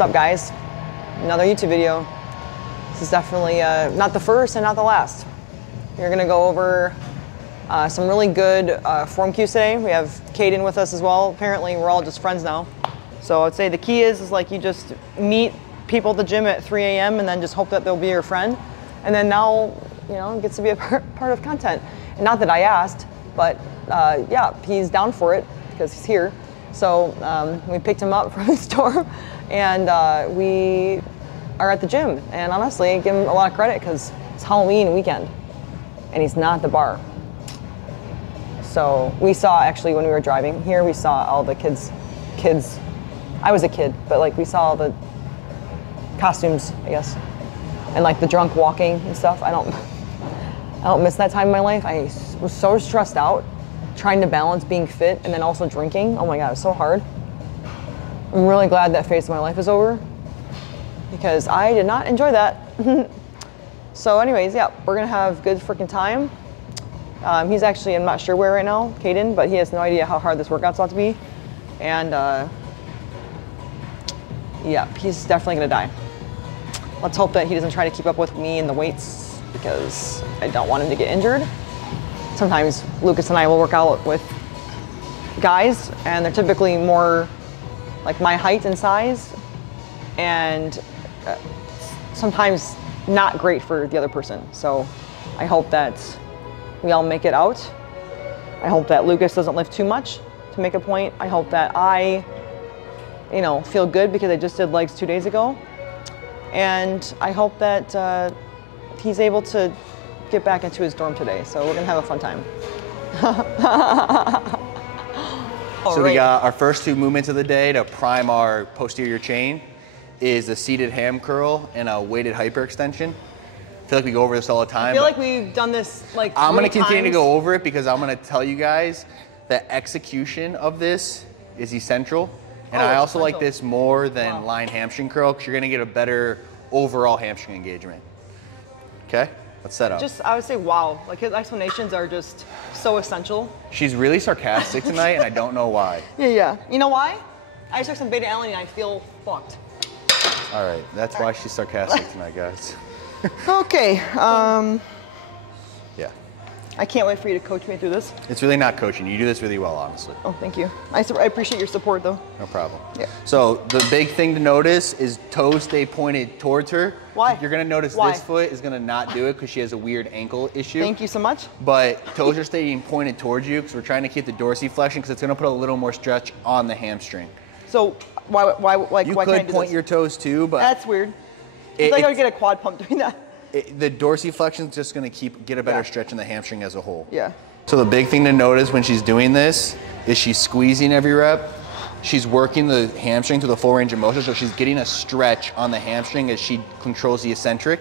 What's up, guys? Another YouTube video. This is definitely not the first and not the last. We're gonna go over some really good form cues today. We have Caden with us as well. Apparently, we're all just friends now. So I'd say the key is like you just meet people at the gym at 3 a.m. and then just hope that they'll be your friend. And then now, you know, it gets to be a part of content. And not that I asked, but yeah, he's down for it because he's here. So we picked him up from the store and we are at the gym. And honestly, give him a lot of credit because it's Halloween weekend and he's not at the bar. So we saw, actually, when we were driving here, we saw all the kids, I was a kid, but like we saw all the costumes, I guess, and like the drunk walking and stuff. I don't miss that time in my life. I was so stressed out trying to balance being fit and then also drinking. Oh my God, it was so hard. I'm really glad that phase of my life is over because I did not enjoy that. So anyways, yeah, we're gonna have good freaking time. He's actually, I'm not sure where right now, Caden, but he has no idea how hard this workout's about to be. And yeah, he's definitely gonna die. Let's hope that he doesn't try to keep up with me in the weights because I don't want him to get injured. Sometimes Lucas and I will work out with guys and they're typically more like my height and size and sometimes not great for the other person. So I hope that we all make it out. I hope that Lucas doesn't lift too much to make a point. I hope that I, you know, feel good because I just did legs 2 days ago. And I hope that he's able to get back into his dorm today. So we're gonna have a fun time. So we got our first two movements of the day to prime our posterior chain is a seated ham curl and a weighted hyperextension. I feel like we go over this all the time. I feel like we've done this like I'm going to continue to go over it because I'm going to tell you guys that execution of this is essential. And I also like this more than line hamstring curl because you're going to get a better overall hamstring engagement. Okay, let's set up. Just, I would say, wow. Like his explanations are just so essential. She's really sarcastic tonight and I don't know why. Yeah. You know why? I just took some beta-alanine and I feel fucked. All right, that's why she's sarcastic tonight, guys. Okay. Yeah. I can't wait for you to coach me through this. It's really not coaching. You do this really well, honestly. Oh, thank you. I appreciate your support, though. No problem. Yeah. So the big thing to notice is toes stay pointed towards her. Why? You're going to notice Why? this foot is going to not do it because she has a weird ankle issue. Thank you so much. But toes are staying pointed towards you because we're trying to keep the dorsiflexion because it's going to put a little more stretch on the hamstring. So why You why could can't I do point this? your toes too, but That's weird. It's like I would get a quad pump doing that. The dorsiflexion is just going to get a better stretch in the hamstring as a whole. Yeah. So the big thing to notice when she's doing this is she's squeezing every rep. She's working the hamstring to the full range of motion, so she's getting a stretch on the hamstring as she controls the eccentric.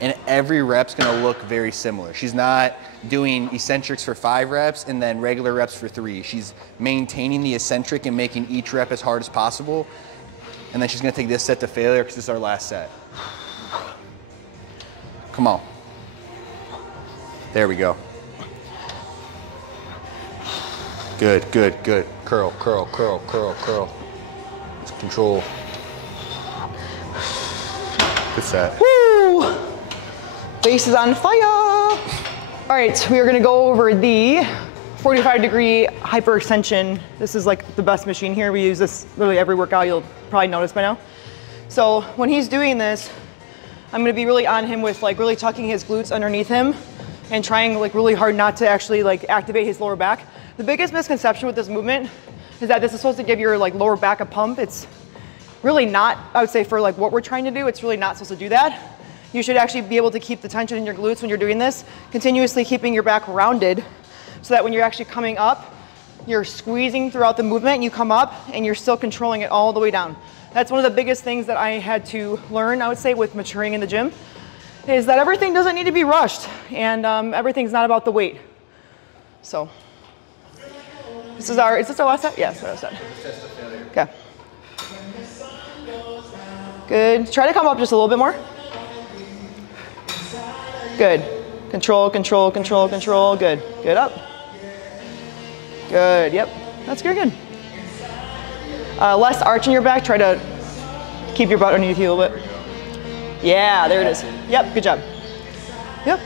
And every rep's going to look very similar. She's not doing eccentrics for 5 reps and then regular reps for 3. She's maintaining the eccentric and making each rep as hard as possible. And then she's going to take this set to failure because this is our last set. Come on. There we go. Good, good, good. Curl, curl, curl, curl, curl. Just control. Good set. Woo! Face is on fire. All right, we are gonna go over the 45-degree hyperextension. This is like the best machine here. We use this literally every workout. You'll probably notice by now. So when he's doing this, I'm gonna be really on him with like really tucking his glutes underneath him and trying like really hard not to actually like activate his lower back. The biggest misconception with this movement is that this is supposed to give your like lower back a pump. It's really not. I would say for like what we're trying to do, it's really not supposed to do that. You should actually be able to keep the tension in your glutes when you're doing this, continuously keeping your back rounded so that when you're actually coming up, you're squeezing throughout the movement and you come up and you're still controlling it all the way down. That's one of the biggest things that I had to learn, I would say, with maturing in the gym, is that everything doesn't need to be rushed and everything's not about the weight. So, is this our last set? Yes, our last set. Okay. Good. Try to come up just a little bit more. Good. Control, control, control, control. Good. Good up. Good. Yep. That's good. Good. Less arch in your back. Try to keep your butt underneath you a little bit. Yeah, there it is. Yep, good job. Yep,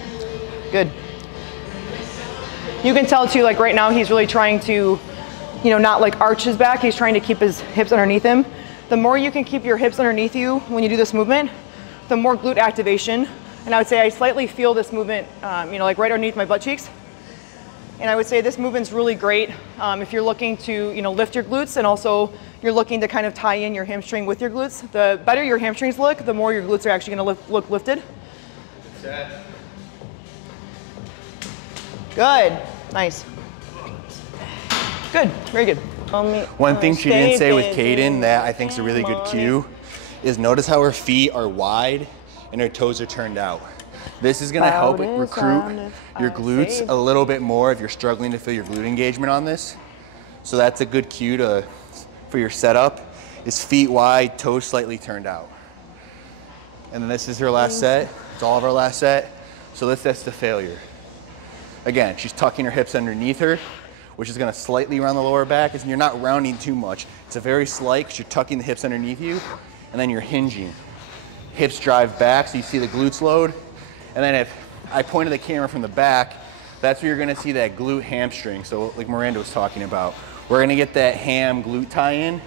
good. You can tell too, like right now he's really trying to, you know, not like arch his back. He's trying to keep his hips underneath him. The more you can keep your hips underneath you when you do this movement, the more glute activation. And I would say I slightly feel this movement, you know, like right underneath my butt cheeks. And I would say this movement's really great if you're looking to, you know, lift your glutes, and also you're looking to kind of tie in your hamstring with your glutes. The better your hamstrings look, the more your glutes are actually going to look lifted. Good. Nice. Good. Very good. One thing she didn't say with Caden that I think is a really good cue is notice how her feet are wide and her toes are turned out. This is going to help recruit your glutes a little bit more if you're struggling to feel your glute engagement on this. So that's a good cue for your setup, is feet wide, toes slightly turned out. And then this is her last set. It's all of our last set. So let's test the failure. Again, she's tucking her hips underneath her, which is going to slightly round the lower back. And you're not rounding too much. It's a very slight, because you're tucking the hips underneath you, and then you're hinging. Hips drive back, so you see the glutes load. And then if I pointed the camera from the back, that's where you're going to see that glute hamstring. So like Miranda was talking about, we're going to get that ham glute tie-in.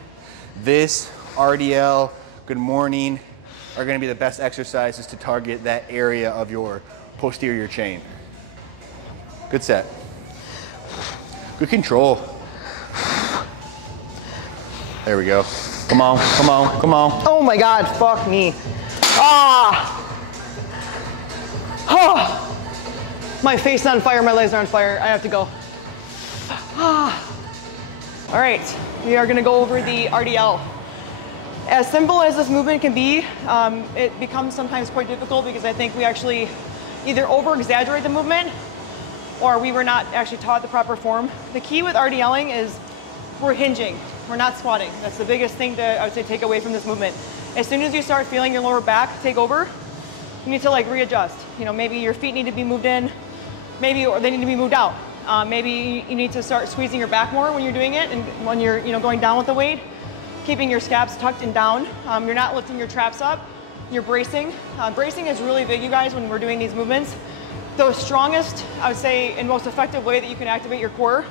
This, RDL, good morning, are going to be the best exercises to target that area of your posterior chain. Good set. Good control. There we go. Come on, come on, come on. Oh my God, fuck me. Ah! Oh! My face is on fire, my legs are on fire. I have to go. Ah! All right, we are gonna go over the RDL. As simple as this movement can be, it becomes sometimes quite difficult because I think we actually either over-exaggerate the movement or we were not actually taught the proper form. The key with RDLing is we're hinging, we're not squatting. That's the biggest thing to, I would say, take away from this movement. As soon as you start feeling your lower back take over, you need to like readjust. You know, maybe your feet need to be moved in, maybe or they need to be moved out. Maybe you need to start squeezing your back more when you're doing it, and when you're going down with the weight, keeping your scaps tucked and down. You're not lifting your traps up. You're bracing. Bracing is really big, you guys, when we're doing these movements. The strongest, I would say, and most effective way that you can activate your core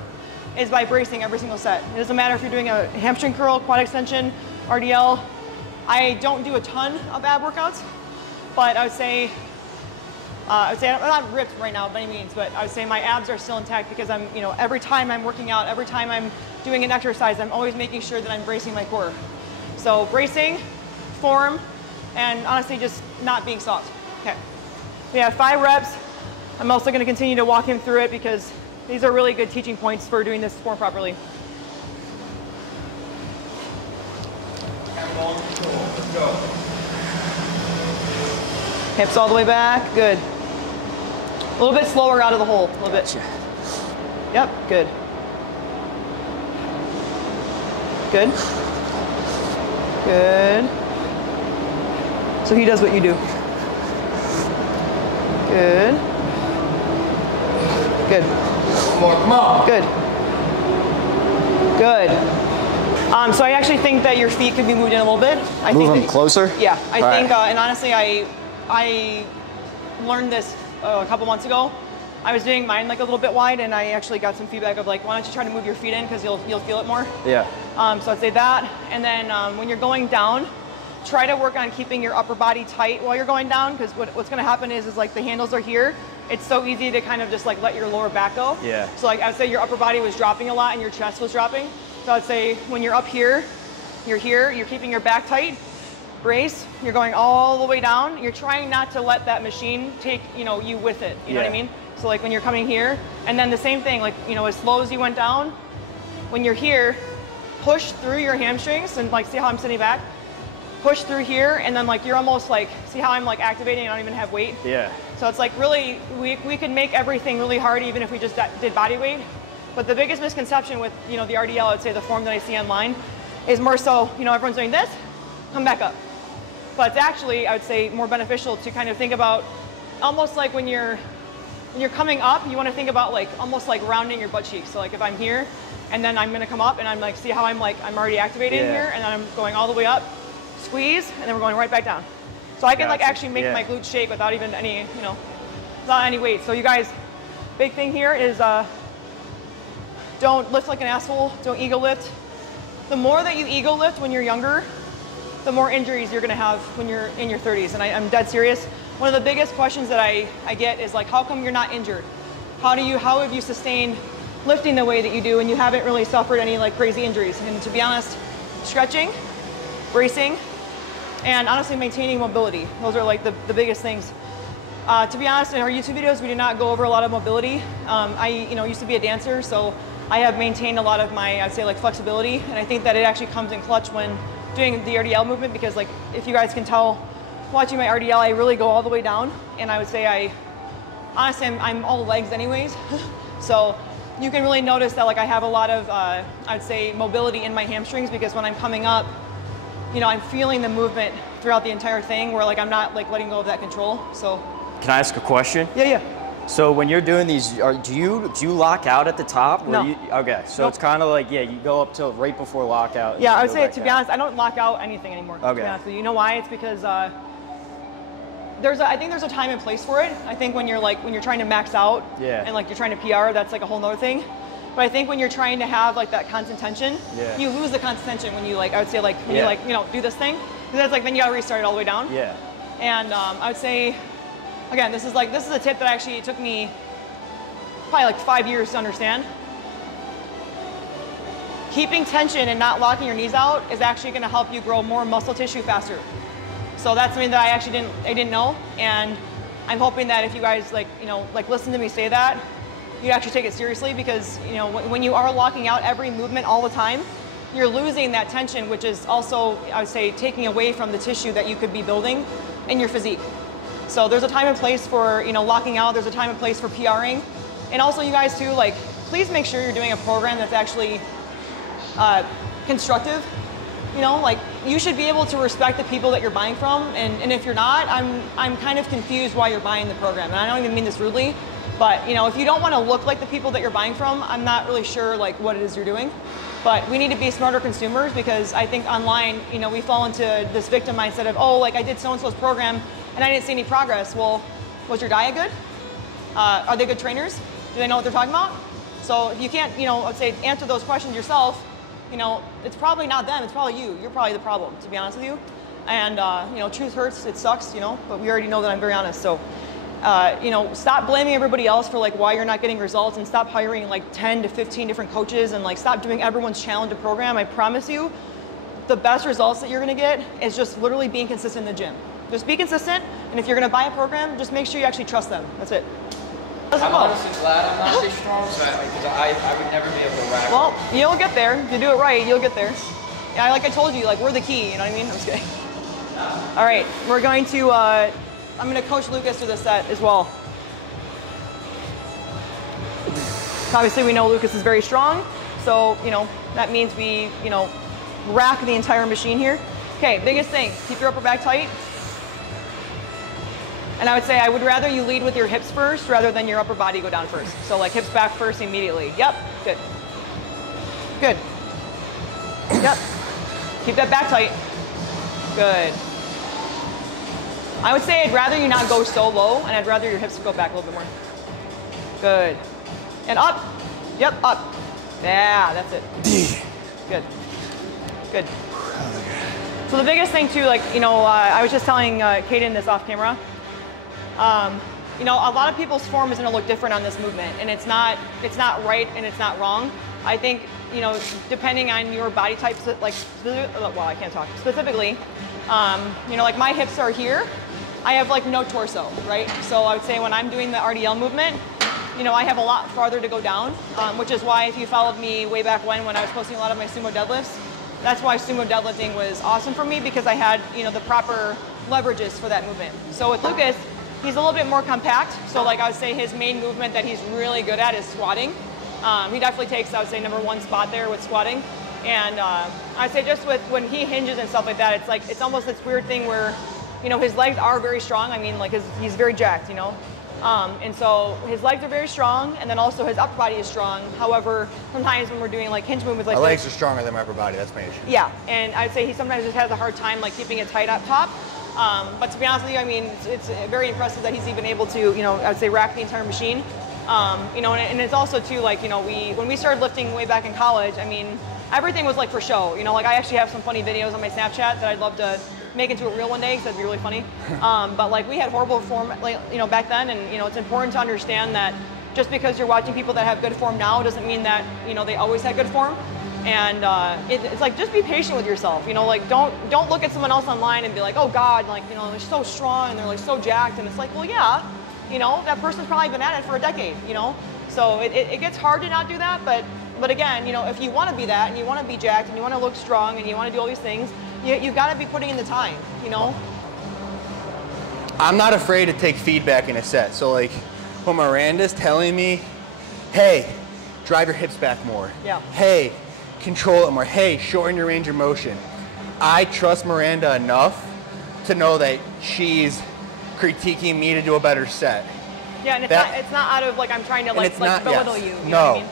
is by bracing every single set. It doesn't matter if you're doing a hamstring curl, quad extension, RDL. I don't do a ton of ab workouts, but I would say I'm not ripped right now by any means, but I would say my abs are still intact because I'm, every time I'm working out, every time I'm doing an exercise, I'm always making sure that I'm bracing my core. So bracing, form, and honestly just not being soft. Okay, we have 5 reps. I'm also going to continue to walk him through it because these are really good teaching points for doing this form properly. Let's go. Hips all the way back, good. A little bit slower out of the hole, a little bit. Yep, good. Good. Good. So he does what you do. Good. Good. More, come on. Good. Good. So I actually think that your feet could be moved in a little bit. Move them closer? Yeah, I think, and honestly, I learned this a couple months ago. I was doing mine like a little bit wide, and I actually got some feedback of like, why don't you try to move your feet in because you'll feel it more. Yeah. So I'd say that, and then when you're going down, try to work on keeping your upper body tight while you're going down, because what's going to happen is like the handles are here. It's so easy to kind of just like let your lower back go. Yeah. So like I would say your upper body was dropping a lot and your chest was dropping. So I'd say when you're up here, you're keeping your back tight, brace, you're going all the way down. You're trying not to let that machine take, you with it. You know what I mean? So like when you're coming here, and then the same thing, like, as slow as you went down, when you're here, push through your hamstrings and like, see how I'm sitting back? Push through here, and then like, you're almost like, see how I'm like activating and I don't even have weight? Yeah. So it's like really, we could make everything really hard even if we just did body weight. But the biggest misconception with, the RDL, I'd say the form that I see online, is more so, everyone's doing this, come back up. But it's actually, I would say, more beneficial to kind of think about almost like when you're coming up, you want to think about like almost like rounding your butt cheeks. So like if I'm here and then I'm going to come up and I'm like, see how I'm already activated here, and then I'm going all the way up. squeeze, and then we're going right back down. So I can like actually make my glutes shake without even any, you know, without any weight. So you guys, big thing here is don't lift like an asshole, don't ego lift. The more that you ego lift when you're younger, the more injuries you're gonna have when you're in your 30s. And I'm dead serious. One of the biggest questions that I get is like, how come you're not injured? How have you sustained lifting the way that you do and you haven't really suffered any like crazy injuries? And to be honest, stretching, bracing, and honestly maintaining mobility. Those are like the biggest things. To be honest, in our YouTube videos, we do not go over a lot of mobility. I used to be a dancer, so I have maintained a lot of my, I'd say like flexibility, and I think that it actually comes in clutch when doing the RDL movement, because like if you guys can tell, watching my RDL, I really go all the way down, and I would say honestly, I'm all legs anyways. So you can really notice that like I have a lot of, I'd say mobility in my hamstrings, because when I'm coming up, you know, I'm feeling the movement throughout the entire thing where like I'm not like letting go of that control, so. Can I ask a question? Yeah. So when you're doing these, do you lock out at the top? No. Okay, so nope. It's kind of like, you go up till right before lockout. Yeah, I would say, to be honest, I don't lock out anything anymore. Okay. To be honest with you. You know why? It's because I think there's a time and place for it. I think when you're trying to max out and like you're trying to PR, that's like a whole nother thing. But I think when you're trying to have like that constant tension, you lose the constant tension when you like, I would say like, when you like, you know, do this thing. Because that's like, then you gotta restart it all the way down. Yeah. And I would say, again, this is a tip that actually took me probably like 5 years to understand. Keeping tension and not locking your knees out is actually gonna help you grow more muscle tissue faster. So that's something that I actually didn't know, and I'm hoping that if you guys like, you know, like listen to me say that, you actually take it seriously, because you know when you are locking out every movement all the time, you're losing that tension, which is also, I would say, taking away from the tissue that you could be building in your physique. So there's a time and place for, you know, locking out. There's a time and place for PRing, and also you guys too, like please make sure you're doing a program that's actually constructive. You know, like you should be able to respect the people that you're buying from, and if you're not, I'm kind of confused why you're buying the program. And I don't even mean this rudely, but you know, if you don't want to look like the people that you're buying from, I'm not really sure like what it is you're doing. But we need to be smarter consumers, because I think online, you know, we fall into this victim mindset of, oh, like I did so-and-so's program and I didn't see any progress. Well, was your diet good? Are they good trainers? Do they know what they're talking about? So if you can't, you know, let's say answer those questions yourself, you know, it's probably not them, it's probably you. You're probably the problem, to be honest with you. And, you know, truth hurts, it sucks, you know, but we already know that I'm very honest. So, you know, stop blaming everybody else for like why you're not getting results, and stop hiring like 10 to 15 different coaches, and like stop doing everyone's challenge to program. I promise you, the best results that you're gonna get is just literally being consistent in the gym. Just be consistent, and if you're gonna buy a program, just make sure you actually trust them. That's it. I'm honestly glad I'm not this strong, because I would never be able to rack. Well, you'll get there. If you do it right, you'll get there. Yeah, like I told you, like we're the key, you know what I mean? I'm just kidding. All right, we're going to, I'm gonna coach Lucas through this set as well. Obviously we know Lucas is very strong, so, you know, that means we, you know, rack the entire machine here. Okay, biggest thing, keep your upper back tight. And I would say I would rather you lead with your hips first rather than your upper body go down first. So like hips back first immediately. Yep, good. Good. Yep. Keep that back tight. Good. I would say I'd rather you not go so low, and I'd rather your hips go back a little bit more. Good. And up. Yep, up. Yeah, that's it. Good. Good. So the biggest thing too, like, you know, I was just telling Caden this off camera. You know, a lot of people's form is going to look different on this movement, and it's not right and it's not wrong. I think, you know, depending on your body type, like, well, I can't talk specifically. You know, like my hips are here. I have like no torso, right? So I would say when I'm doing the RDL movement, you know, I have a lot farther to go down, which is why if you followed me way back when I was posting a lot of my sumo deadlifts, that's why sumo deadlifting was awesome for me, because I had, you know, the proper leverages for that movement. So with Lucas, he's a little bit more compact. So like I would say his main movement that he's really good at is squatting. He definitely takes, I would say, #1 spot there with squatting. And I'd say just with when he hinges and stuff like that, it's like, it's almost this weird thing where, you know, his legs are very strong. I mean, like he's very jacked, you know. And so his legs are very strong, and then also his upper body is strong. However, sometimes when we're doing like hinge movements like My legs this, are stronger than my upper body. That's my issue. yeah, and I'd say he sometimes just has a hard time like keeping it tight up top. But to be honest with you, I mean, it's very impressive that he's even able to, you know, I'd say rack the entire machine. You know, and it's also too like, you know, when we started lifting way back in college, I mean, everything was like for show. You know, like I actually have some funny videos on my Snapchat that I'd love to make into a reel one day because that'd be really funny. But like we had horrible form, like, you know, back then, and you know, it's important to understand that just because you're watching people that have good form now doesn't mean that, you know, they always had good form. And it's like, just be patient with yourself. You know, like don't look at someone else online and be like, oh God, like, you know, they're so strong and they're like so jacked. And it's like, well, yeah, you know, that person's probably been at it for a decade, you know? So it gets hard to not do that. But again, you know, if you want to be that and you want to be jacked and you want to look strong and you want to do all these things, you've got to be putting in the time, you know? I'm not afraid to take feedback in a set. So like when Miranda's telling me, hey, drive your hips back more. Yeah. Hey, control it more. Hey, shorten your range of motion. I trust Miranda enough to know that she's critiquing me to do a better set. Yeah, and it's not out of like I'm trying to like belittle you. You know no. what I mean?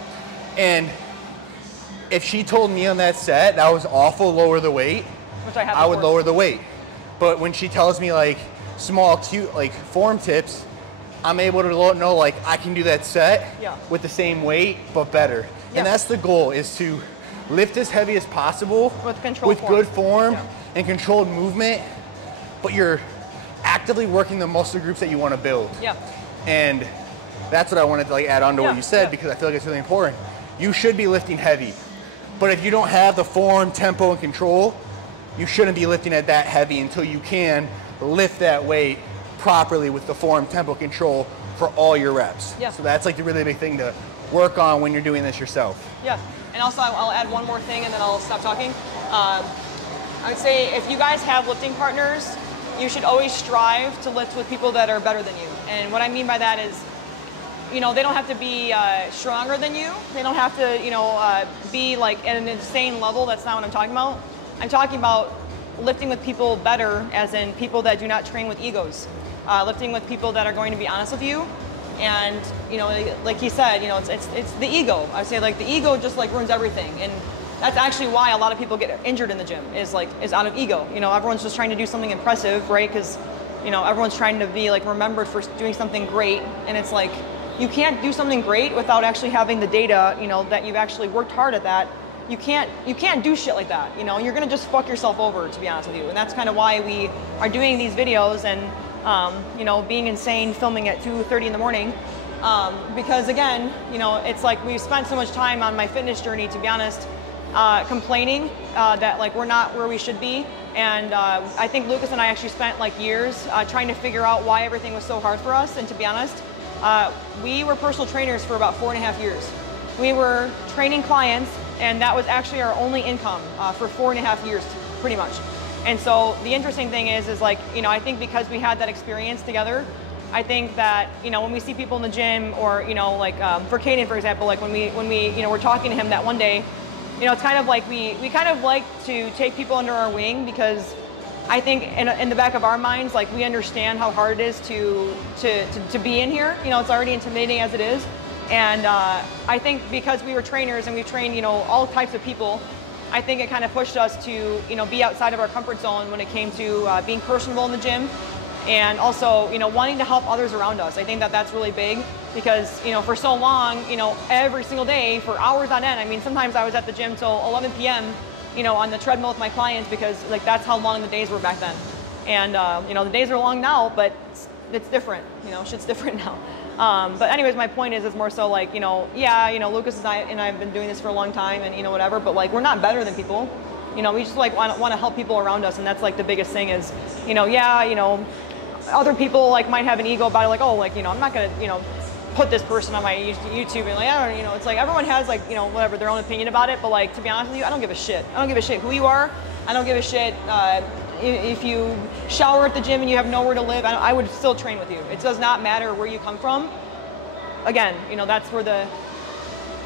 And if she told me on that set that was awful, lower the weight, Which I have. I would lower the weight. But when she tells me like small, cute, like form tips, I'm able to know like I can do that set with the same weight but better. Yeah. And that's the goal, is to lift as heavy as possible with good form and controlled movement, but you're actively working the muscle groups that you want to build. Yeah. And that's what I wanted to like add on to what you said, because I feel like it's really important. You should be lifting heavy, but if you don't have the form, tempo, and control, you shouldn't be lifting at that heavy until you can lift that weight properly with the form, tempo, control for all your reps. Yeah. So that's like the really big thing to work on when you're doing this yourself. Yeah, and also I'll add one more thing and then I'll stop talking. I would say if you guys have lifting partners, you should always strive to lift with people that are better than you. And what I mean by that is, you know, they don't have to be stronger than you. They don't have to, you know, be like at an insane level. That's not what I'm talking about. I'm talking about lifting with people better, as in people that do not train with egos. Lifting with people that are going to be honest with you. And, you know, like he said, you know, it's the ego. I would say like the ego just like ruins everything. And that's actually why a lot of people get injured in the gym, is out of ego. You know, everyone's just trying to do something impressive, right? Because, you know, everyone's trying to be like remembered for doing something great. And it's like, you can't do something great without actually having the data, you know, that you've actually worked hard at that. You can't do shit like that, you know? You're gonna just fuck yourself over, to be honest with you. And that's kind of why we are doing these videos and, you know, being insane, filming at 2:30 in the morning. Because again, you know, it's like we've spent so much time on my fitness journey, to be honest, complaining that like we're not where we should be. And I think Lucas and I actually spent like years trying to figure out why everything was so hard for us. And to be honest, we were personal trainers for about 4.5 years. We were training clients, and that was actually our only income for 4.5 years, pretty much. And so the interesting thing is like, you know, I think because we had that experience together, I think that, you know, when we see people in the gym, or, you know, like for Caden, for example, like when we, you know, we're talking to him that one day, you know, it's kind of like we kind of like to take people under our wing, because I think in the back of our minds, like we understand how hard it is to be in here. You know, it's already intimidating as it is. And I think because we were trainers and we've trained, you know, all types of people, I think it kind of pushed us to, you know, be outside of our comfort zone when it came to being personable in the gym, and also, you know, wanting to help others around us. I think that that's really big, because, you know, for so long, you know, every single day for hours on end. I mean, sometimes I was at the gym till 11 p.m., you know, on the treadmill with my clients, because like that's how long the days were back then. And, you know, the days are long now, but it's different, you know, shit's different now. But anyways, my point is more so like, you know, yeah, you know, Lucas and I have been doing this for a long time, and, you know, whatever, but like, we're not better than people. You know, we just like want to help people around us. And that's like the biggest thing is, you know, yeah, you know, other people like might have an ego about it, like, oh, like, you know, I'm not going to, you know, put this person on my YouTube, and like, I don't, you know, it's like everyone has like, you know, whatever, their own opinion about it. But like, to be honest with you, I don't give a shit. I don't give a shit who you are. I don't give a shit if you shower at the gym and you have nowhere to live. I would still train with you. It does not matter where you come from. Again, you know, that's where the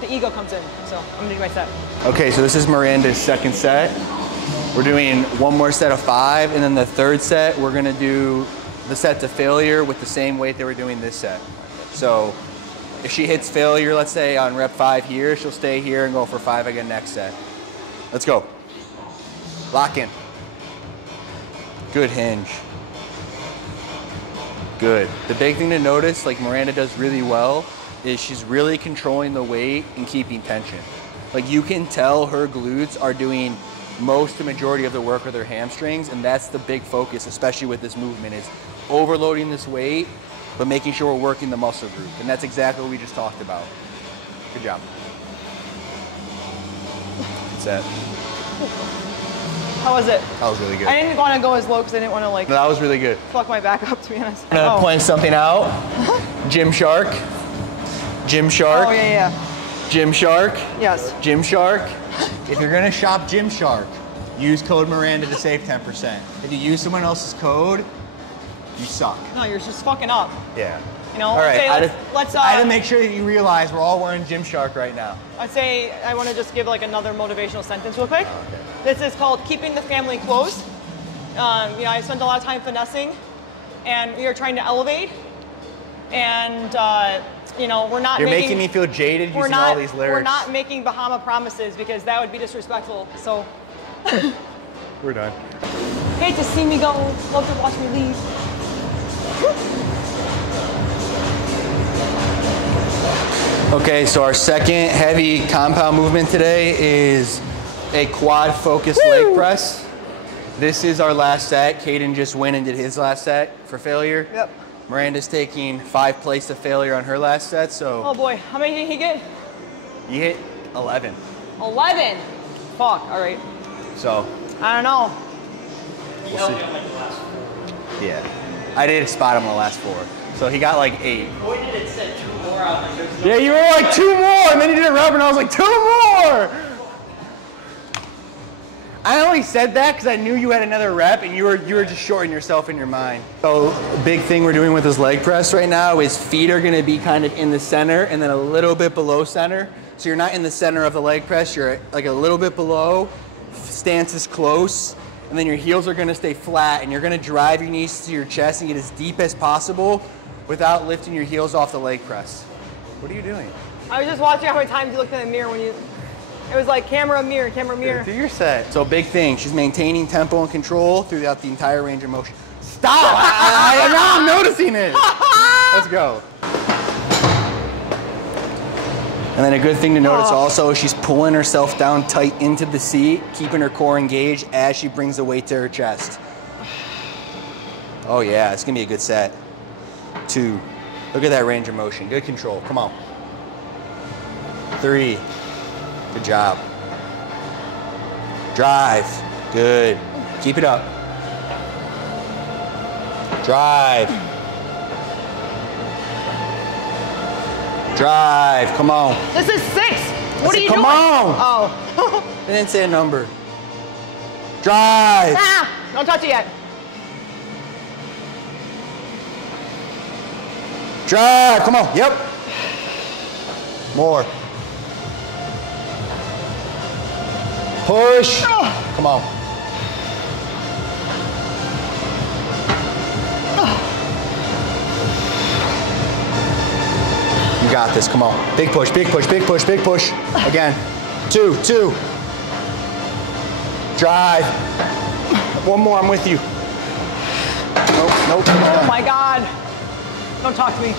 ego comes in. So I'm gonna do my set. Okay, so this is Miranda's second set. We're doing one more set of 5, and then the third set we're gonna do the set to failure with the same weight they were doing this set. So if she hits failure, let's say on rep 5 here, she'll stay here and go for 5 again next set. Let's go. Lock in. Good hinge. Good. The big thing to notice, like Miranda does really well, is she's really controlling the weight and keeping tension. Like you can tell her glutes are doing the majority of the work with her hamstrings, and that's the big focus, especially with this movement, is overloading this weight, but making sure we're working the muscle group. And that's exactly what we just talked about. Good job. Set. How was it? That was really good. I didn't want to go as low because I didn't want to like No, that was really good. fuck my back up, to be honest. I'm gonna point something out. Gymshark. Gymshark. Oh, yeah. Gymshark. Yes. Gymshark. If you're gonna shop Gymshark, use code Miranda to save 10%. If you use someone else's code, you suck. No, you're just fucking up. Yeah. You know, All right. okay, let's I had to make sure that you realize we're all wearing Gymshark right now. I'd say I want to just give like another motivational sentence real quick. Oh, okay. This is called keeping the family close. You know, I spent a lot of time finessing, and we are trying to elevate. And you know, we're not. You're making me feel jaded using all these lyrics. We're not making Bahama promises because that would be disrespectful. So. We're done. Hate to see me go. Love to watch me leave. Okay, so our second heavy compound movement today is a quad focused leg press. This is our last set. Caden just went and did his last set for failure. Yep. Miranda's taking 5 plates of failure on her last set, so. Oh boy, how many did he get? You hit 11. 11. Fuck. All right. So. I don't know. We'll see. Yeah. I did spot him on the last 4. So he got like 8. Boy, did it set 2 more out. Like, there's no Yeah, you were like 2 more, and then you did a rep, and I was like 2 more. I only said that because I knew you had another rep, and you were just shorting yourself in your mind. So big thing we're doing with this leg press right now is feet are going to be kind of in the center and then a little bit below center. So you're not in the center of the leg press, you're like a little bit below, stance is close, and then your heels are going to stay flat, and you're going to drive your knees to your chest and get as deep as possible without lifting your heels off the leg press. What are you doing? I was just watching how many times you looked in the mirror when you. It was like camera, mirror, camera, mirror. Do your set. So big thing, she's maintaining tempo and control throughout the entire range of motion. Stop! Now I'm noticing it. Let's go. And then a good thing to notice also, she's pulling herself down tight into the seat, keeping her core engaged as she brings the weight to her chest. Oh yeah, it's gonna be a good set. 2. Look at that range of motion. Good control. Come on. 3. Good job. Drive. Good. Keep it up. Drive. Drive. Come on. This is 6. What are you doing? Come on. Oh. I didn't say a number. Drive. Ah! Don't touch it yet. Drive. Come on. Yep. More. Push. Come on. You got this. Come on. Big push, big push, big push, big push. Again. 2, 2. Drive. 1 more. I'm with you. Nope. Oh my God. Don't talk to me.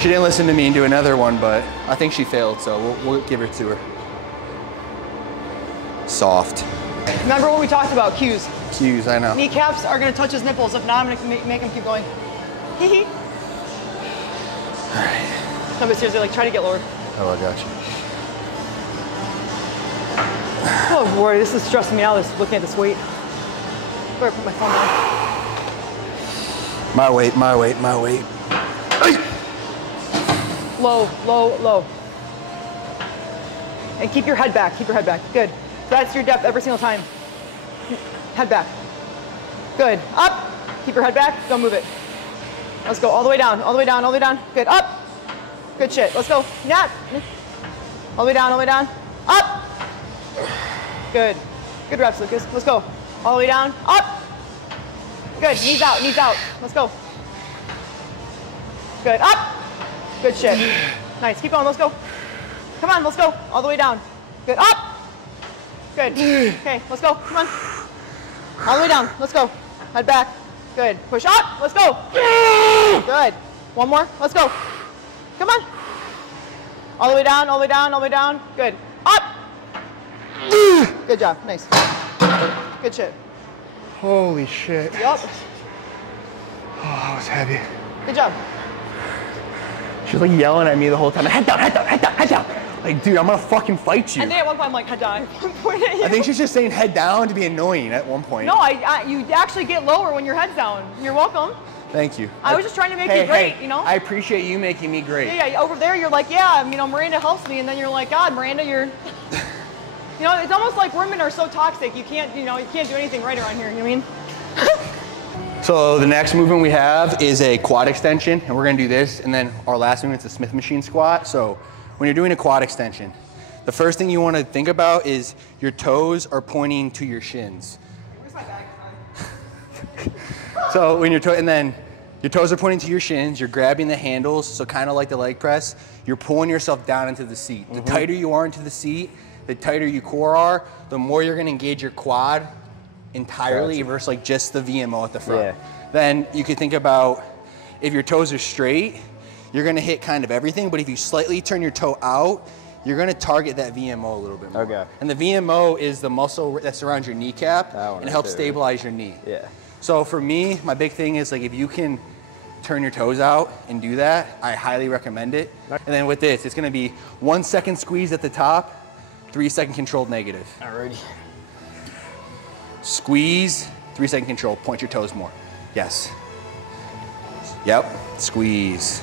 She didn't listen to me and do another one, but I think she failed, so we'll give her to her. Soft. Remember what we talked about, cues. Cues, I know. Kneecaps are gonna touch his nipples. If not, I'm gonna make him keep going. Hee hee. All right. No, but seriously, like try to get lower. Oh, I got you. Oh boy, this is stressing me out, just looking at this weight. Better put my phone down. My weight, my weight, my weight. Low, low, low. And keep your head back, keep your head back. Good. That's your depth every single time. Head back. Good. Up. Keep your head back. Don't move it. Let's go all the way down, all the way down, all the way down. Good. Up. Good shit. Let's go. Nap. All the way down, all the way down. Up. Good. Good reps, Lucas. Let's go. All the way down. Up. Good, knees out, knees out. Let's go. Good, up. Good shit. Nice, keep going, let's go. Come on, let's go. All the way down. Good, up. Good, okay, let's go, come on. All the way down, let's go. Head back. Good, push up, let's go. Good, one more, let's go. Come on. All the way down, all the way down, all the way down. Good, up. Good job, nice. Good shit. Holy shit. Yup. Oh, that was heavy. Good job. She was like yelling at me the whole time. Head down, head down, head down, head down. Like, dude, I'm gonna fucking fight you. I think at one point I'm like, head down. At one point at you. I think she's just saying head down to be annoying at one point. No, you actually get lower when your head's down. You're welcome. Thank you. I was just trying to make you great, you know? I appreciate you making me great. Yeah, over there you're like, yeah, you know, Miranda helps me, and then you're like, God, Miranda, you're... You know, it's almost like women are so toxic, you can't, you know, you can't do anything right around here, you know what I mean? So the next movement we have is a quad extension, and we're gonna do this, and then our last movement's a Smith machine squat. So when you're doing a quad extension, the first thing you wanna think about is your toes are pointing to your shins. Where's my bag? So when and then your toes are pointing to your shins, you're grabbing the handles, so kind of like the leg press, you're pulling yourself down into the seat. The tighter you are into the seat, the tighter your core are, the more you're gonna engage your quad entirely versus like just the VMO at the front. Yeah. Then you could think about if your toes are straight, you're gonna hit kind of everything, but if you slightly turn your toe out, you're gonna target that VMO a little bit more. Okay. And the VMO is the muscle that surrounds your kneecap and it helps stabilize your knee. Yeah. So for me, my big thing is like if you can turn your toes out and do that, I highly recommend it. And then with this, it's gonna be 1 second squeeze at the top, 3 second controlled negative. Alrighty. Squeeze, 3 second control, point your toes more. Yes. Yep, squeeze.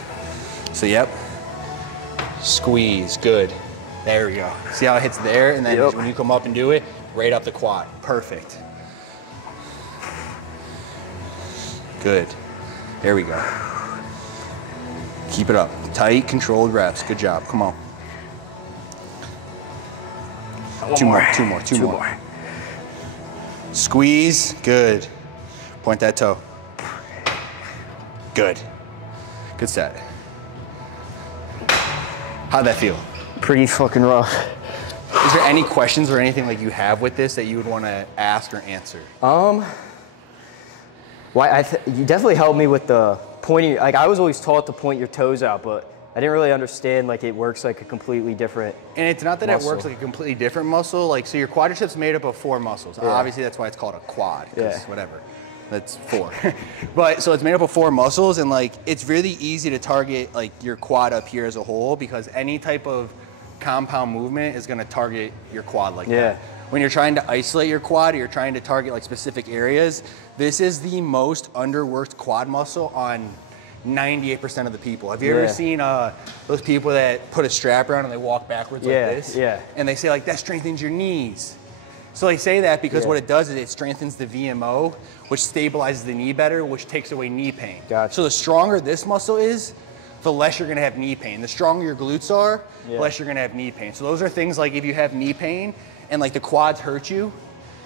So yep, squeeze, good. There we go. See how it hits there? And then when you come up and do it, right up the quad, perfect. Good, there we go. Keep it up, tight, controlled reps, good job, come on. Two more. Squeeze, good. Point that toe. Good. Good set. How'd that feel? Pretty fucking rough. Is there any questions or anything like you have with this that you would want to ask or answer? Well, you definitely helped me with the pointing. Like I was always taught to point your toes out, but I didn't really understand like it works like a completely different And it's not that muscle. it works like a completely different muscle. Like, so your quadricep's made up of 4 muscles. Yeah. Obviously, that's why it's called a quad, because Yeah. whatever. That's 4. But so it's made up of 4 muscles, and like it's really easy to target like your quad up here as a whole, because any type of compound movement is going to target your quad like that. When you're trying to isolate your quad, or you're trying to target like specific areas, this is the most underworked quad muscle on 98% of the people. Have you ever seen those people that put a strap around and they walk backwards like this? Yeah. And they say like, that strengthens your knees. So they say that because what it does is it strengthens the VMO, which stabilizes the knee better, which takes away knee pain. Gotcha. So the stronger this muscle is, the less you're gonna have knee pain. The stronger your glutes are, the less you're gonna have knee pain. So those are things like if you have knee pain and like the quads hurt you,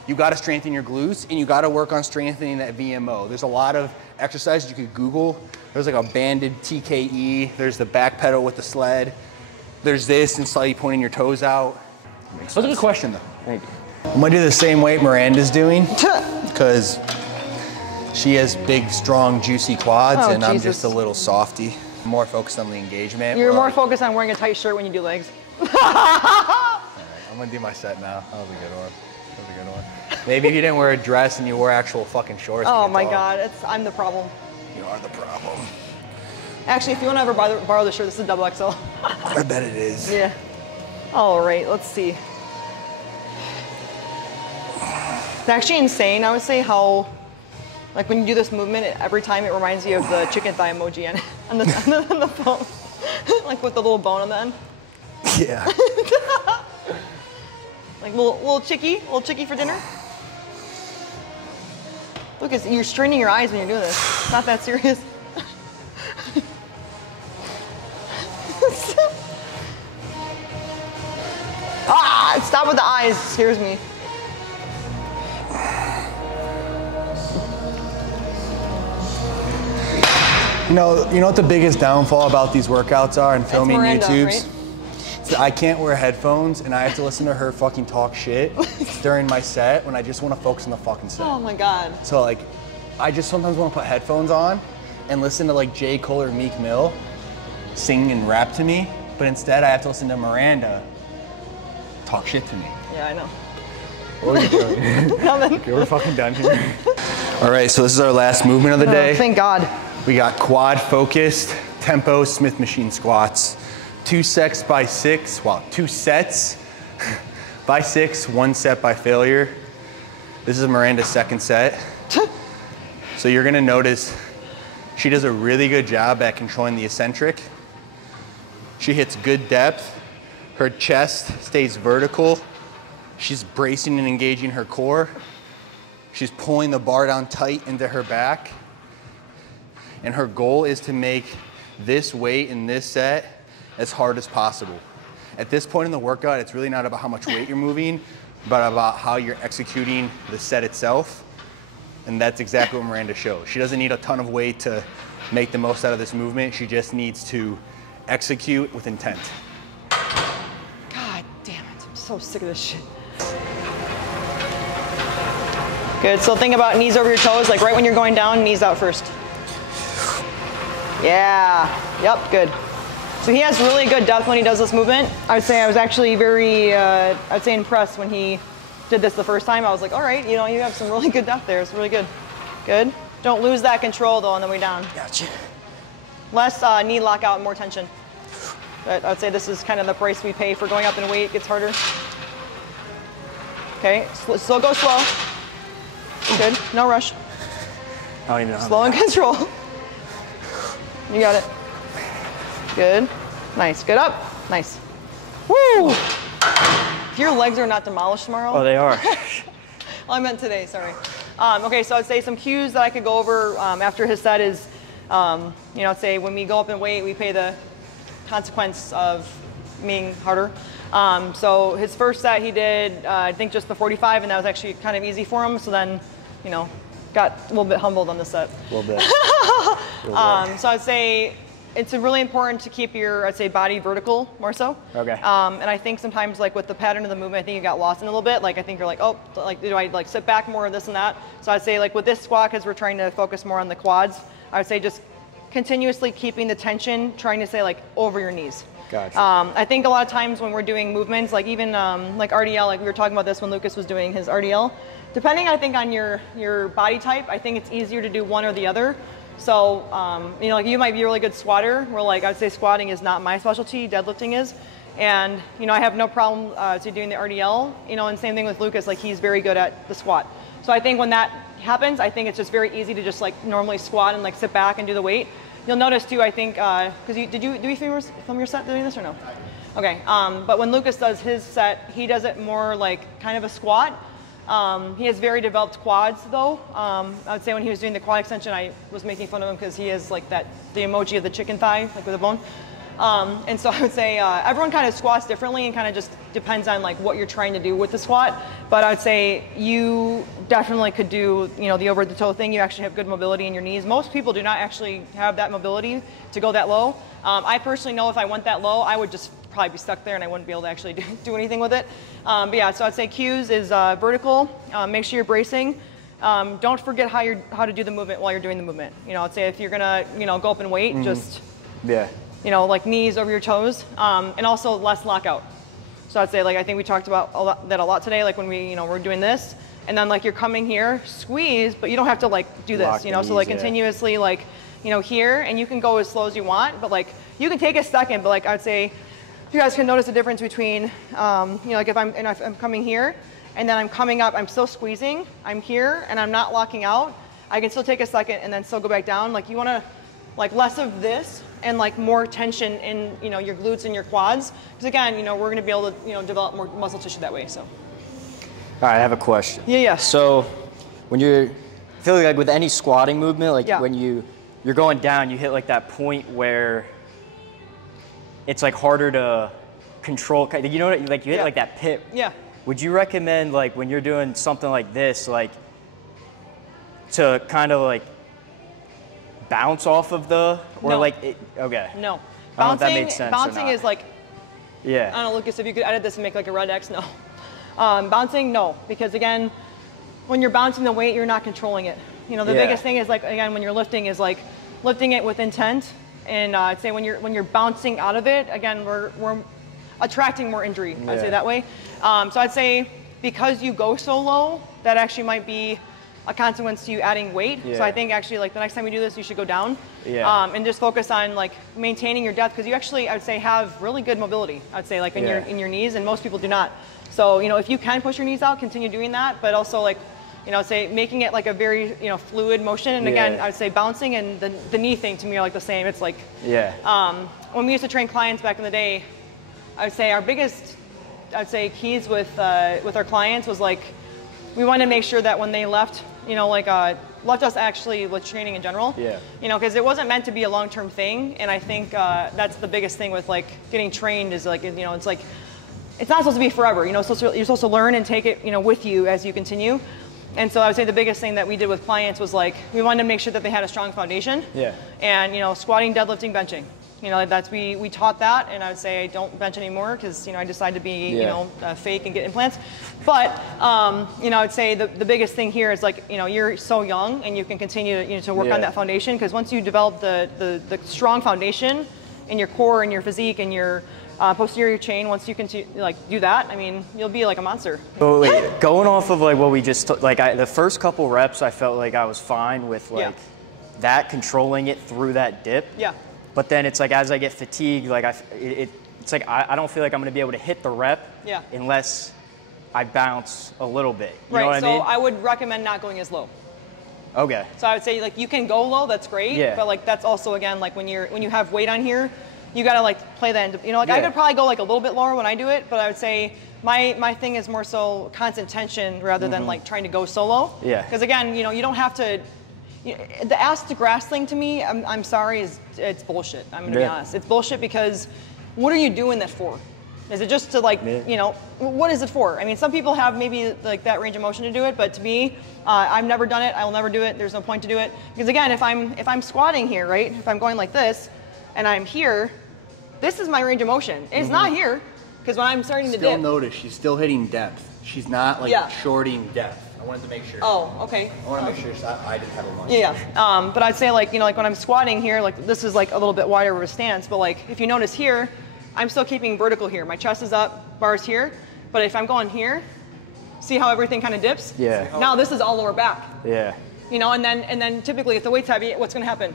you gotta strengthen your glutes and you gotta work on strengthening that VMO. There's a lot of exercises you could Google. There's like a banded TKE. There's the back pedal with the sled. There's this and slightly pointing your toes out. That's a good question though. Thank you. I'm gonna do the same weight Miranda's doing because she has big, strong, juicy quads and I'm just a little softy. I'm more focused on the engagement. You're more focused on wearing a tight shirt when you do legs. All right, I'm gonna do my set now. That was a good one. That was a good one. Maybe if you didn't wear a dress and you wore actual fucking shorts. Oh my God, I'm the problem. You are the problem. Actually, if you want to ever borrow the shirt, this is double XL. I bet it is. Yeah. All right, let's see. It's actually insane, I would say, how, like when you do this movement, every time it reminds you of the chicken thigh emoji on the phone. Like with the little bone on the end. Yeah. Like little chickie for dinner. Look, you're straining your eyes when you're doing this. It's not that serious. Stop with the eyes, it scares me. You know what the biggest downfall about these workouts are and filming Miranda, YouTubes? right? I can't wear headphones and I have to listen to her fucking talk shit during my set when I just want to focus on the fucking set. Oh my God. So like, I just sometimes want to put headphones on and listen to like J. Cole or Meek Mill sing and rap to me, but instead I have to listen to Miranda talk shit to me. Yeah, I know. What are you doing? Nothing. Okay, we're fucking done here. All right, so this is our last movement of the day. Thank God. We got quad focused, tempo Smith machine squats. 2 sets by 6, well, 2 sets by 6, 1 set by failure. This is Miranda's second set. So you're gonna notice she does a really good job at controlling the eccentric. She hits good depth. Her chest stays vertical. She's bracing and engaging her core. She's pulling the bar down tight into her back. And her goal is to make this weight in this set as hard as possible. At this point in the workout, it's really not about how much weight you're moving, but about how you're executing the set itself. And that's exactly what Miranda shows. She doesn't need a ton of weight to make the most out of this movement. She just needs to execute with intent. God damn it, I'm so sick of this shit. Good, so think about knees over your toes, like right when you're going down, knees out first. Yeah, yep, good. So he has really good depth when he does this movement. I would say I was actually very, I'd say impressed when he did this the first time. I was like, all right, you know, you have some really good depth there. It's really good. Good. Don't lose that control though on the way down. Gotcha. Less knee lockout, more tension. But I'd say this is kind of the price we pay for going up in weight. It gets harder. Okay, still go slow. Good, no rush. I don't even know. Slow and control. You got it. Good. Nice. Good up. Nice. Woo! If your legs are not demolished tomorrow. Oh, they are. Well, I meant today, sorry. Okay, so I'd say some cues that I could go over after his set is, you know, I'd say when we go up in weight, we pay the consequence of being harder. So his first set he did, I think just the 45, and that was actually kind of easy for him. So then, you know, got a little bit humbled on the set. A little bit. So I'd say it's really important to keep your, I'd say, body vertical more so. Okay. And I think sometimes, like with the pattern of the movement, I think you got lost in a little bit. Like I think you're like, oh, like do I like sit back more and this and that? So I'd say like with this squat, because we're trying to focus more on the quads, I would say just continuously keeping the tension, trying to say like over your knees. Gotcha. I think a lot of times when we're doing movements, like even like RDL, like we were talking about this when Lucas was doing his RDL, depending I think on your body type, I think it's easier to do one or the other. So, you know, like you might be a really good squatter, where like I'd say squatting is not my specialty, deadlifting is. And, you know, I have no problem doing the RDL, you know, and same thing with Lucas, like he's very good at the squat. So I think when that happens, I think it's just very easy to just like normally squat and like sit back and do the weight. You'll notice too, I think, because do you film your set doing this or no? Okay, but when Lucas does his set, he does it more like kind of a squat. He has very developed quads though. I would say when he was doing the quad extension, I was making fun of him because he has like the emoji of the chicken thigh, like with a bone. And so I would say everyone kind of squats differently and kind of just depends on like what you're trying to do with the squat. But I would say you definitely could do, you know, the over the toe thing. You actually have good mobility in your knees. Most people do not actually have that mobility to go that low. I personally know if I went that low, I would just probably be stuck there and I wouldn't be able to actually do anything with it. But yeah, so I'd say cues is vertical. Make sure you're bracing. Don't forget how to do the movement while you're doing the movement. You know, I'd say if you're gonna, you know, go up and weight, just you know, like knees over your toes, and also less lockout. So I'd say, like, I think we talked about that a lot today, like when we're doing this, and then like you're coming here, squeeze, but you don't have to like do this, you know, so like continuously like, you know, here, and you can go as slow as you want, but like you can take a second, but like I'd say, you guys can notice the difference between, you know, like if I'm coming here, and then I'm coming up, I'm still squeezing, I'm here, and I'm not locking out, I can still take a second and then still go back down. Like you wanna, like less of this, and like more tension in, you know, your glutes and your quads. Because again, you know, we're gonna be able to, you know, develop more muscle tissue that way, so. All right, I have a question. Yeah. So when I feel like with any squatting movement, like when you're going down, you hit like that point where it's like harder to control, you know, like you hit like that pit. Yeah. Would you recommend like when you're doing something like this, like to kind of like bounce off of the, or No. like, okay. No. I don't know if that Bouncing, made sense or bouncing not. is like, Yeah. I don't know, Lucas, if you could edit this and make like a red X, no. Bouncing, no, because again, when you're bouncing the weight, you're not controlling it. You know, the biggest thing is like, again, when you're lifting is like lifting it with intent. And I'd say when you're bouncing out of it, again, we're attracting more injury, I'd say that way. So I'd say because you go so low, that actually might be a consequence to you adding weight. So I think actually like the next time we do this, you should go down and just focus on like maintaining your depth, because you actually, I would say, have really good mobility, I'd say, like in your knees, and most people do not. So, you know, if you can push your knees out, continue doing that, but also like, you know, say making it like a very, you know, fluid motion. And again, I would say bouncing and the knee thing to me are like the same. It's like, when we used to train clients back in the day, I would say our biggest, I'd say keys with our clients was like, we wanted to make sure that when they left, you know, like left us actually with training in general, you know, because it wasn't meant to be a long-term thing. And I think that's the biggest thing with like getting trained is like, you know, it's like, it's not supposed to be forever, you know, you're supposed to learn and take it, you know, with you as you continue. And so I would say the biggest thing that we did with clients was like, we wanted to make sure that they had a strong foundation. And, you know, squatting, deadlifting, benching. You know, that's, we taught that, and I would say I don't bench anymore because, you know, I decided to be, you know, fake and get implants. But, you know, I would say the biggest thing here is like, you know, you're so young and you can continue to, you know, to work on that foundation, because once you develop the strong foundation in your core and your physique and your posterior chain, once you can like do that, I mean, you'll be like a monster. But wait, going off of like what we just, the first couple reps, I felt like I was fine with like that, controlling it through that dip. But then it's like, as I get fatigued, like it's like, I don't feel like I'm gonna be able to hit the rep unless I bounce a little bit. You know what I mean? So I would recommend not going as low. Okay. So I would say like you can go low, that's great. But like that's also, again, like when you have weight on here, you gotta like play that into, you know, like I could probably go like a little bit lower when I do it, but I would say my thing is more so constant tension rather than like trying to go solo. Because again, you know, you don't have to, the ass to grass thing to me, I'm sorry, it's bullshit. I'm gonna be honest. It's bullshit because what are you doing that for? Is it just to like, you know, what is it for? I mean, some people have maybe like that range of motion to do it, but to me, I've never done it. I will never do it. There's no point to do it. Because again, if I'm squatting here, right? If I'm going like this and I'm here, this is my range of motion. It's not here, because when I'm starting to dip. Still notice she's still hitting depth. She's not like shorting depth. I wanted to make sure. Oh, okay. I want to make sure I didn't have a lunch. But I'd say like, you know, like when I'm squatting here, like this is like a little bit wider of a stance, but like if you notice here, I'm still keeping vertical here. My chest is up, bars here, but if I'm going here, see how everything kind of dips? Now this is all lower back. You know, and then typically if the weight's heavy, what's going to happen?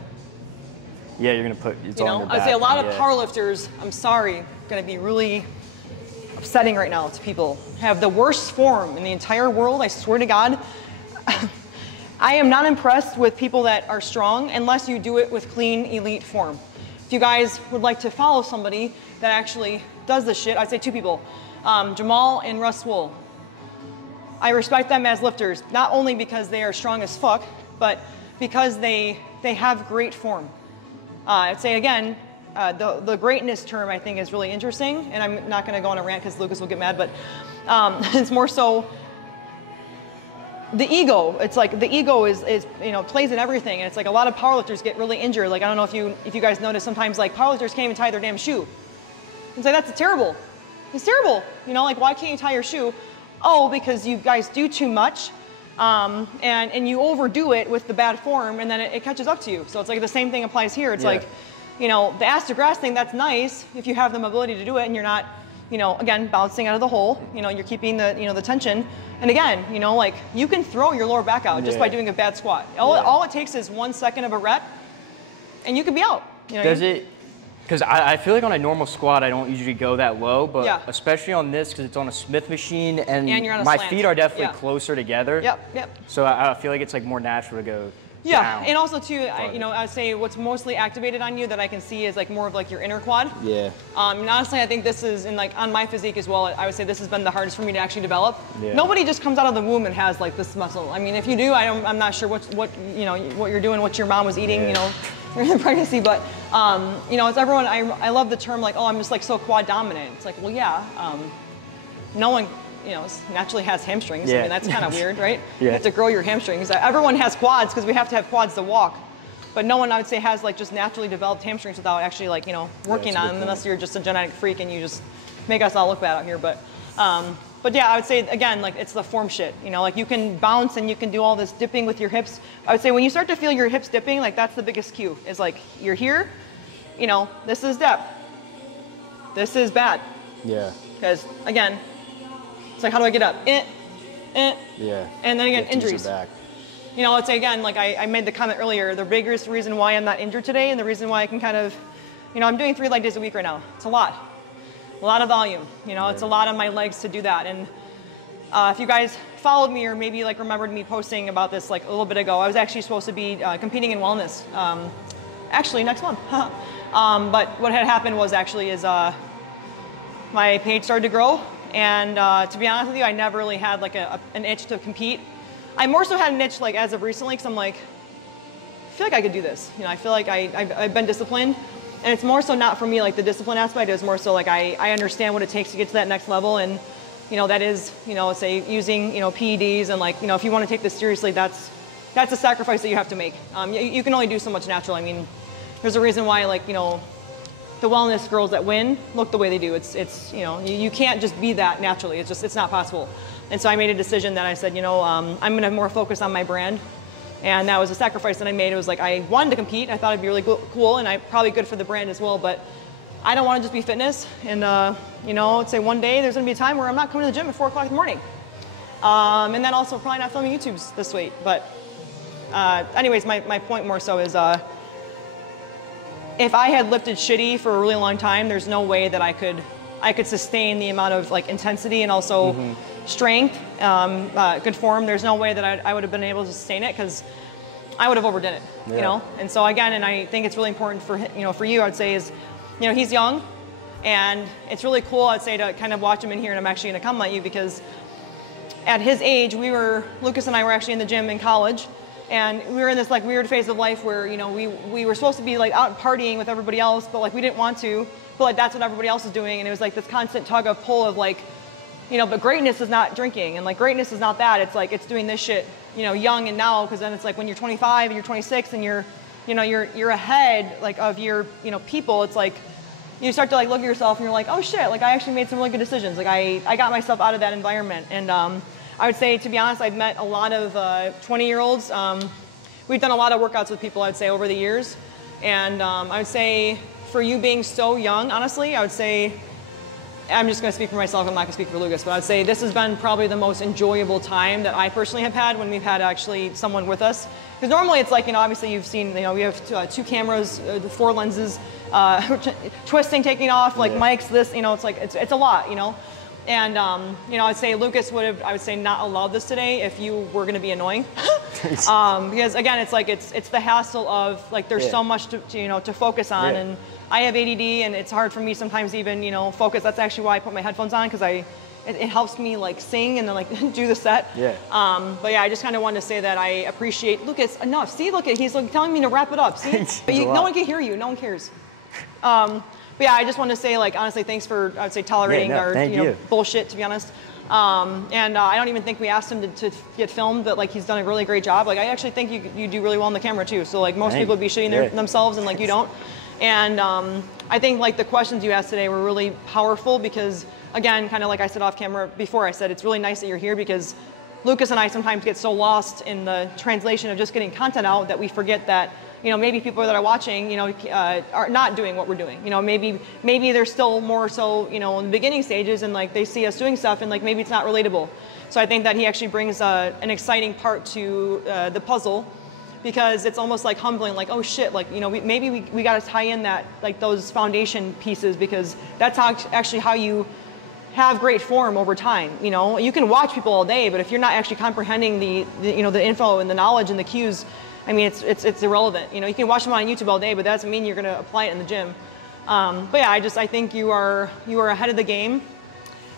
You're gonna put it's you on know, your back. I'd say a lot of powerlifters, I'm sorry, going to be really upsetting right now to people, have the worst form in the entire world. I swear to God. I am not impressed with people that are strong unless you do it with clean, elite form. If you guys would like to follow somebody that actually does this shit, I'd say two people, Jamal and Russ Wool. I respect them as lifters, not only because they are strong as fuck, but because they have great form. I'd say again, the greatness term I think is really interesting, and I'm not going to go on a rant because Lucas will get mad, but it's more so the ego. It's like the ego is you know, plays in everything, and it's like a lot of powerlifters get really injured. Like I don't know if you guys notice, sometimes like powerlifters can't even tie their damn shoe. It's like that's terrible. It's terrible. You know, like why can't you tie your shoe? Oh, because you guys do too much. And you overdo it with the bad form, and then it catches up to you. So it's like the same thing applies here. It's like, you know, the ass to grass thing, that's nice if you have the mobility to do it and you're not, you know, again, bouncing out of the hole. You know, you're keeping the, you know, the tension. And again, you know, like you can throw your lower back out just by doing a bad squat. All it takes is 1 second of a rep, and you could be out. You know, does it? Because I feel like on a normal squat, I don't usually go that low, but especially on this, because it's on a Smith machine, and you're on a my slant. feet are definitely closer together. So I feel like it's like more natural to go down. And also too, you know, I'd say what's mostly activated on you that I can see is like more of like your inner quad. And honestly, I think this is, in like on my physique as well, I would say this has been the hardest for me to actually develop. Nobody just comes out of the womb and has like this muscle. I mean, if you do, I'm not sure what you know, what you're doing, what your mom was eating, you know, during pregnancy, but you know, it's everyone. I love the term like, oh, I'm just like so quad dominant. It's like, well, no one, you know, naturally has hamstrings. I mean, that's kind of weird, right? You have to grow your hamstrings. Everyone has quads because we have to have quads to walk. but no one, I would say, has like just naturally developed hamstrings without actually like, you know, working on them, unless you're just a genetic freak and you just make us all look bad out here. But yeah, I would say, again, like it's the form shit, you know, like you can bounce and you can do all this dipping with your hips. I would say when you start to feel your hips dipping, like that's the biggest cue, is like you're here, you know, this is depth. This is bad. Yeah. Because again, it's like, how do I get up? Yeah. And then again, injuries. You know, let's say again, like I made the comment earlier, the biggest reason why I'm not injured today and the reason why I can kind of, you know, I'm doing 3 leg days a week right now. It's a lot of volume. You know, it's a lot on my legs to do that. And if you guys followed me or maybe like remembered me posting about this like a little bit ago, I was actually supposed to be competing in wellness, actually next month. But what had happened was actually is my page started to grow. And to be honest with you, I never really had like an itch to compete. I more so had an itch like as of recently, because I'm like, I feel like I could do this. You know, I feel like I've been disciplined. And it's more so not for me like the discipline aspect. It was more so like I understand what it takes to get to that next level. And, you know, that is, you know, say using, you know, PEDs and like, you know, if you want to take this seriously, that's a sacrifice that you have to make. You can only do so much natural. I mean, there's a reason why like, you know, the wellness girls that win look the way they do. It's you know, you can't just be that naturally. It's not possible. And so I made a decision that I said, you know, I'm going to more focus on my brand. And that was a sacrifice that I made. It was like, I wanted to compete. I thought it'd be really cool and probably good for the brand as well. But I don't want to just be fitness. And, you know, let's say one day there's going to be a time where I'm not coming to the gym at 4 o'clock in the morning. And then also probably not filming YouTubes this week. But anyways, my point more so is if I had lifted shitty for a really long time, there's no way that I could sustain the amount of like intensity and also strength, good form. There's no way that I would have been able to sustain it, because I would have overdone it, you know? And so again, and I think it's really important for, you know, for you, I'd say is, you know, he's young and it's really cool, I'd say, to kind of watch him in here. And I'm actually going to compliment you, because at his age, Lucas and I were actually in the gym in college. And we were in this like weird phase of life where, you know, we were supposed to be like out partying with everybody else, but like we didn't want to, but like that's what everybody else was doing. And it was like this constant tug of pull of like, you know, but greatness is not drinking, and like greatness is not that. It's like, it's doing this shit, you know, young and now, because then it's like when you're 25 and you're 26 and you're, you know, you're ahead like of your, you know, people. It's like you start to like look at yourself and you're like, oh shit, like I actually made some really good decisions. Like I got myself out of that environment. And I would say, to be honest, I've met a lot of 20-year-olds. We've done a lot of workouts with people, I'd say, over the years. And I would say, for you being so young, honestly, I would say, I'm just going to speak for myself, I'm not going to speak for Lucas, but I'd say this has been probably the most enjoyable time that I personally have had when we've had actually someone with us. Because normally it's like, you know, obviously you've seen, you know, we have 2 cameras, 4 lenses, twisting, taking off, like mics, this, you know, it's like, it's a lot, you know. And, you know, I'd say Lucas would have, I would say, not allowed this today if you were going to be annoying. Because again, it's like, it's the hassle of like, there's so much to, you know, to focus on. And I have ADD and it's hard for me sometimes even, you know, focus. That's actually why I put my headphones on, because it helps me like sing and then like do the set. But yeah, I just kind of wanted to say that I appreciate Lucas enough. See, look at, he's like telling me to wrap it up. See, but no one can hear you. No one cares. But yeah, I just want to say, like, honestly, thanks for, I would say, tolerating our you know, bullshit, to be honest. And I don't even think we asked him to get filmed, but like he's done a really great job. Like I actually think you do really well on the camera too. So like most people would be shitting themselves and like you don't. And I think like the questions you asked today were really powerful, because again, kind of like I said off camera before, I said it's really nice that you're here, because Lucas and I sometimes get so lost in the translation of just getting content out that we forget that, you know, maybe people that are watching, you know, are not doing what we're doing. You know, maybe they're still more so, you know, in the beginning stages, and like they see us doing stuff and like maybe it's not relatable. So I think that he actually brings an exciting part to the puzzle, because it's almost like humbling, like, oh shit, like, you know, maybe we got to tie in that, like those foundation pieces, because that's actually how you have great form over time. You know, you can watch people all day, but if you're not actually comprehending the you know, the info and the knowledge and the cues, I mean, it's irrelevant. You know, you can watch them on YouTube all day, but that doesn't mean you're going to apply it in the gym. But yeah, I think you are ahead of the game,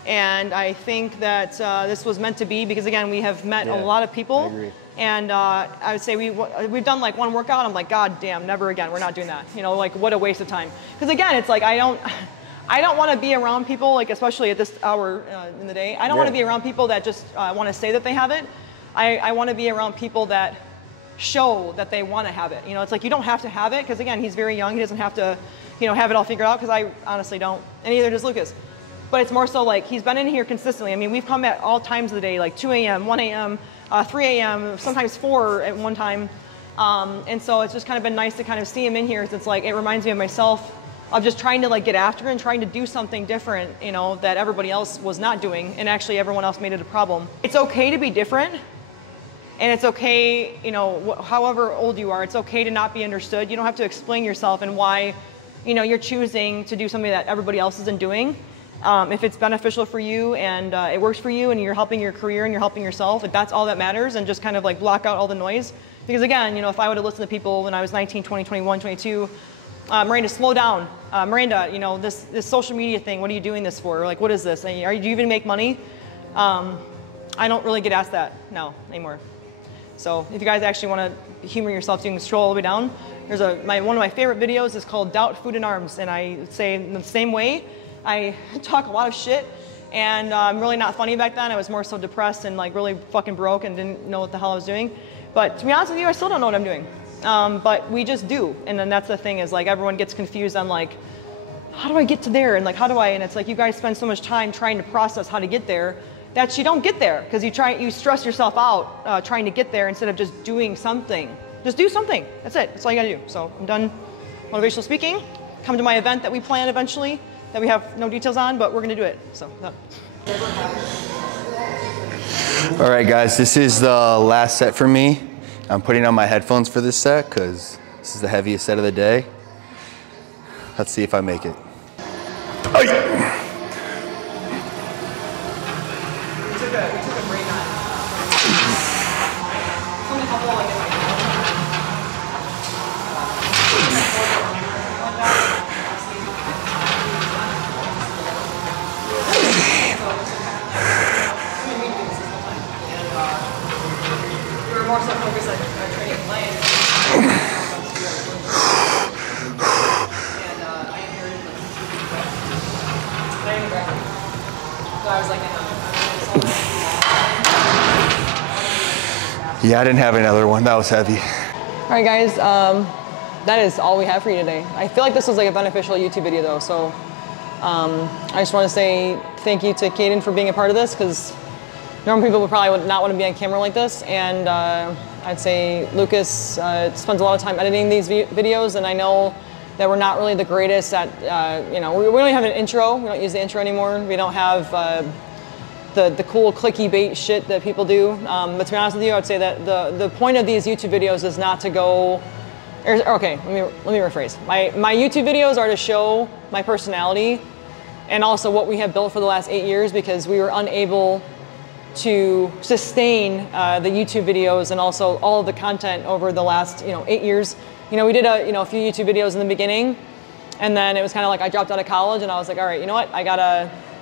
and I think that this was meant to be, because again, we have met a lot of people. I agree. And I would say we've done like one workout. I'm like, God damn, never again. We're not doing that. You know, like what a waste of time. Because again, it's like I don't want to be around people, like especially at this hour in the day. I don't want to be around people that just want to say that they have it. I want to be around people that show that they want to have it. You know, it's like you don't have to have it, because again, he's very young. He doesn't have to, you know, have it all figured out, because I honestly don't, and neither does Lucas. But it's more so like he's been in here consistently. I mean, we've come at all times of the day, like 2 a.m., 1 a.m., 3 a.m., sometimes 4 at one time. And so it's just kind of been nice to kind of see him in here. It's like, it reminds me of myself, of just trying to like get after it and trying to do something different, you know, that everybody else was not doing, and actually everyone else made it a problem. It's okay to be different, and it's okay, you know, however old you are, it's okay to not be understood. You don't have to explain yourself and why, you know, you're choosing to do something that everybody else isn't doing. If it's beneficial for you and it works for you and you're helping your career and you're helping yourself, that's all that matters, and just kind of like block out all the noise. Because again, you know, if I would have listened to people when I was 19, 20, 21, 22, Miranda, slow down. Miranda, you know, this social media thing, what are you doing this for? Like, what is this? Do you even make money? I don't really get asked that now anymore. So if you guys actually want to humor yourself, you can scroll all the way down. There's one of my favorite videos is called Doubt, Food, and Arms. And I say in the same way, I talk a lot of shit, and I'm really not funny back then. I was more so depressed and like really fucking broke and didn't know what the hell I was doing. But to be honest with you, I still don't know what I'm doing. But we just do. And then that's the thing, is like everyone gets confused on like, how do I get to there? And like, how do I, and it's like you guys spend so much time trying to process how to get there that you don't get there, because you stress yourself out trying to get there instead of just doing something. Just do something. That's it. That's all you gotta do. So I'm done motivational speaking. Come to my event that we plan eventually, that we have no details on, but we're gonna do it. So done. All right, guys, this is the last set for me. I'm putting on my headphones for this set because this is the heaviest set of the day. Let's see if I make it. Oh, yeah. We took a break on. Only a couple like in my we were more so focused on training playing. Yeah, I didn't have another one. That was heavy. All right, guys, that is all we have for you today. I feel like this was like a beneficial YouTube video though, so I just want to say thank you to Caden for being a part of this, because normal people would probably not want to be on camera like this, and I'd say Lucas spends a lot of time editing these videos, and I know that we're not really the greatest at, you know, we don't have an intro. We don't use the intro anymore. We don't have the cool clicky bait shit that people do. But to be honest with you, I would say that the point of these YouTube videos is not to go, okay, let me rephrase. My YouTube videos are to show my personality and also what we have built for the last 8 years, because we were unable to sustain the YouTube videos and also all of the content over the last 8 years. You know, we did a few YouTube videos in the beginning, and then it was kind of like I dropped out of college and I was like, all right, you know what,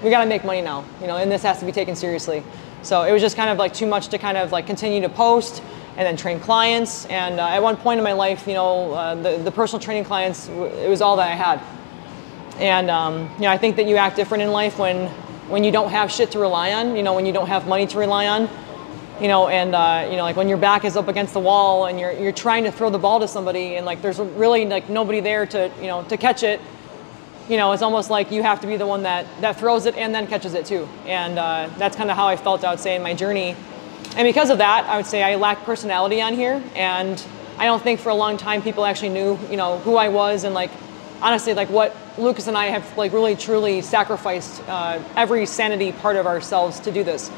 we gotta make money now, you know, and this has to be taken seriously. So it was just kind of like too much to kind of like continue to post and then train clients. And at one point in my life, you know, the personal training clients, it was all that I had. And you know, I think that you act different in life when you don't have shit to rely on, you know, when you don't have money to rely on, you know, and you know, like when your back is up against the wall and you're trying to throw the ball to somebody and like there's really like nobody there to, you know, to catch it. You know, it's almost like you have to be the one that throws it and then catches it too. And that's kind of how I felt, I would say, in my journey. And because of that, I would say I lacked personality on here. And I don't think for a long time people actually knew, you know, who I was, and like, honestly, like what Lucas and I have like really truly sacrificed every sanity part of ourselves to do this.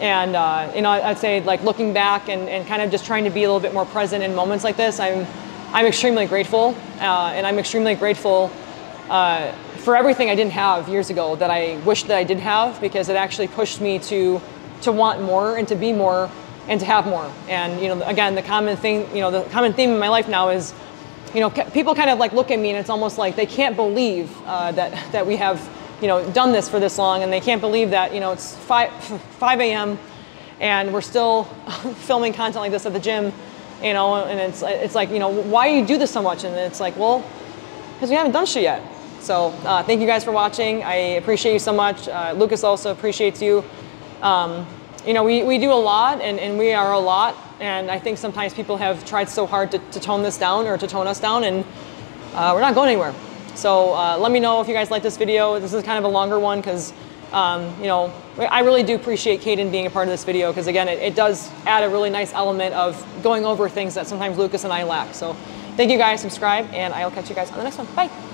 And you know, I'd say like looking back and kind of just trying to be a little bit more present in moments like this, I'm extremely grateful. And I'm extremely grateful for everything I didn't have years ago that I wish that I did have, because it actually pushed me to want more and to be more and to have more. And you know, again, the common theme in my life now is, you know, people kind of like look at me and it's almost like they can't believe that we have, you know, done this for this long, and they can't believe that, you know, it's 5 a.m. and we're still filming content like this at the gym, you know, and it's like, you know, why do you do this so much? And it's like, well, because we haven't done shit yet. So thank you guys for watching. I appreciate you so much. Lucas also appreciates you. You know, we do a lot, and we are a lot, And I think sometimes people have tried so hard to tone this down or to tone us down, and we're not going anywhere. So let me know if you guys like this video. This is kind of a longer one because, you know, I really do appreciate Caden being a part of this video because, again, it does add a really nice element of going over things that sometimes Lucas and I lack. So thank you guys, subscribe, and I'll catch you guys on the next one. Bye.